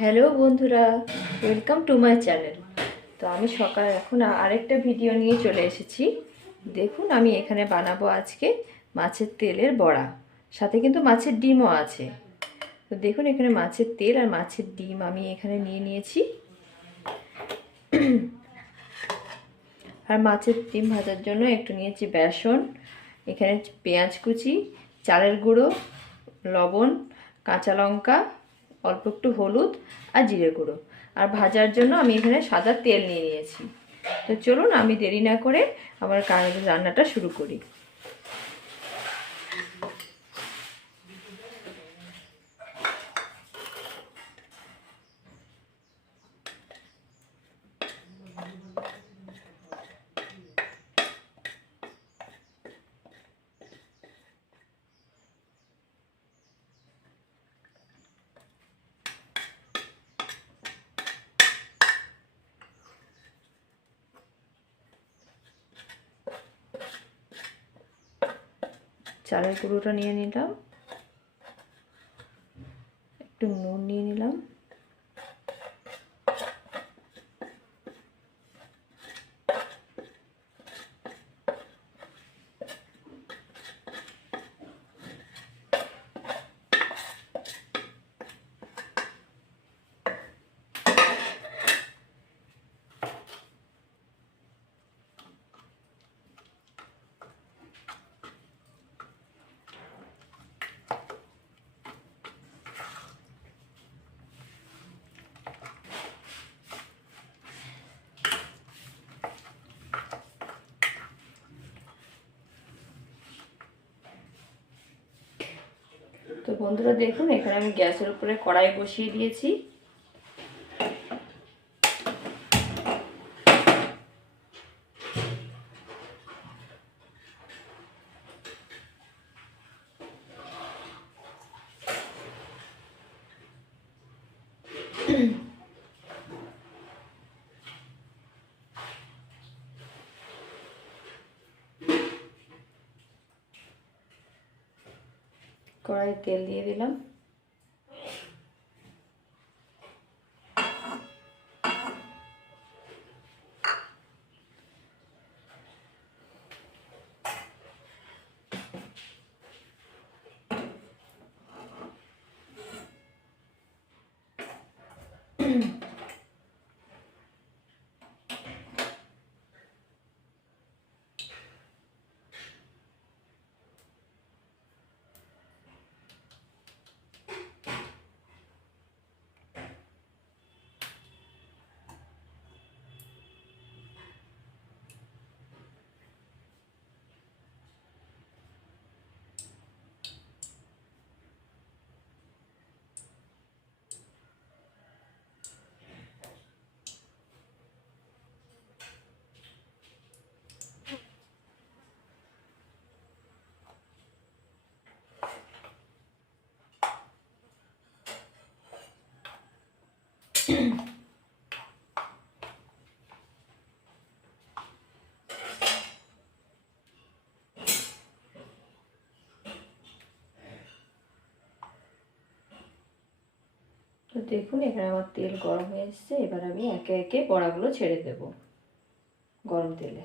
Hello বন্ধুরা, welcome to my channel. তো আমি সকালে এখন আরেকটা ভিডিও নিয়ে চলে এসেছি। দেখুন, আমি এখানে বানাবো আজকে মাছের তেলের বড়া, সাথে কিন্তু মাছের ডিমও আছে। তো দেখুন, এখানে মাছের তেল আর মাছের ডিম আমি এখানে নিয়ে নিয়েছি। আর মাছের ডিম ভাজার জন্য একটু নিয়েছি বেসন, এখানে পেঁয়াজ কুচি, চালের গুঁড়ো, লবণ, কাঁচা লঙ্কা, অল্প একটু হলুদ আর জিরে গুঁড়ো। আর ভাজার জন্য আমি এখানে সাদা তেল নিয়ে নিয়েছি। তো চলুন, আমি দেরি না করে আমার রান্নাটা শুরু করি। চালের গুঁড়োটা নিয়ে নিলাম, একটু নুন নিয়ে নিলাম, তো বন্ধুরা দেখুন, এখানে আমি গ্যাসের উপরে কড়াই বসিয়ে দিয়েছি। কড়াইয়ে তেল দিয়ে দিলাম। তো দেখুন, এখানে আমার তেল গরম হয়ে এসছে। এবার আমি একে একে বড়াগুলো ছেড়ে দেব গরম তেলে।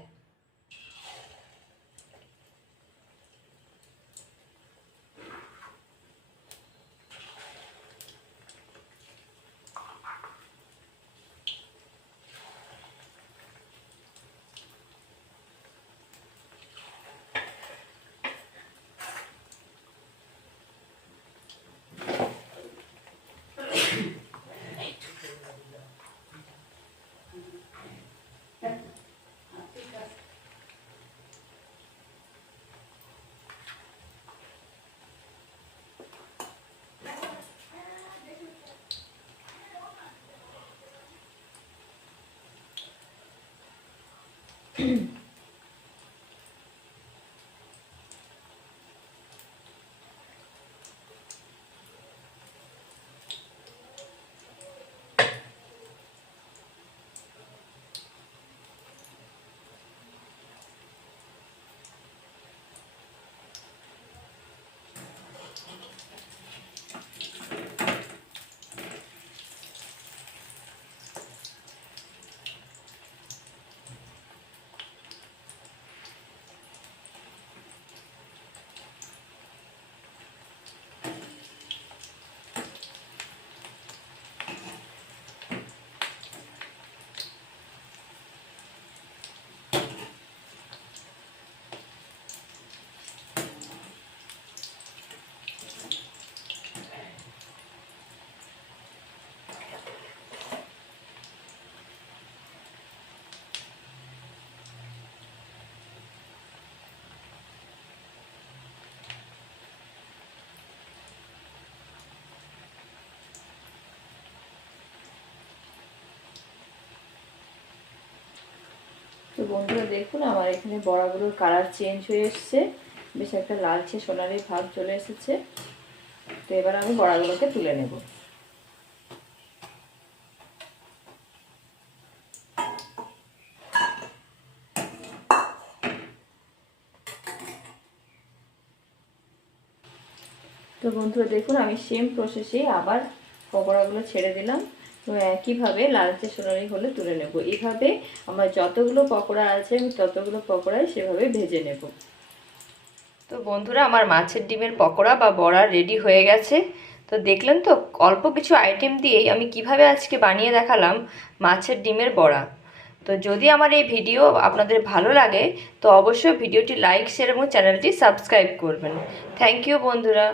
তো বন্ধুরা দেখুন আমার এখানে বড়াগুলোর কালার চেঞ্জ হয়ে এসছে, বেশ একটা লালচে সোনালি ভাব চলে এসেছে। তো এবার আমি বড়াগুলোকে তুলে নেব। তো বন্ধুরা দেখুন আমি সেম প্রসেসেই আবার পকোড়াগুলো ছেড়ে দিলাম। তো একইভাবে লালচে সোনালি হলে তুলে নেব। এইভাবে আমার যতগুলো পকোড়া আছে আমি ততগুলো পকোড়াই সেভাবে ভেজে নেব। তো বন্ধুরা আমার মাছের ডিমের পকোড়া বা বড়া রেডি হয়ে গেছে। তো দেখলেন তো অল্প কিছু আইটেম দিয়েই আমি কিভাবে আজকে বানিয়ে দেখালাম মাছের ডিমের বড়া। তো যদি আমার এই ভিডিও আপনাদের ভালো লাগে তো অবশ্যই ভিডিওটি লাইক শেয়ার এবং চ্যানেলটি সাবস্ক্রাইব করবেন। থ্যাংক ইউ বন্ধুরা।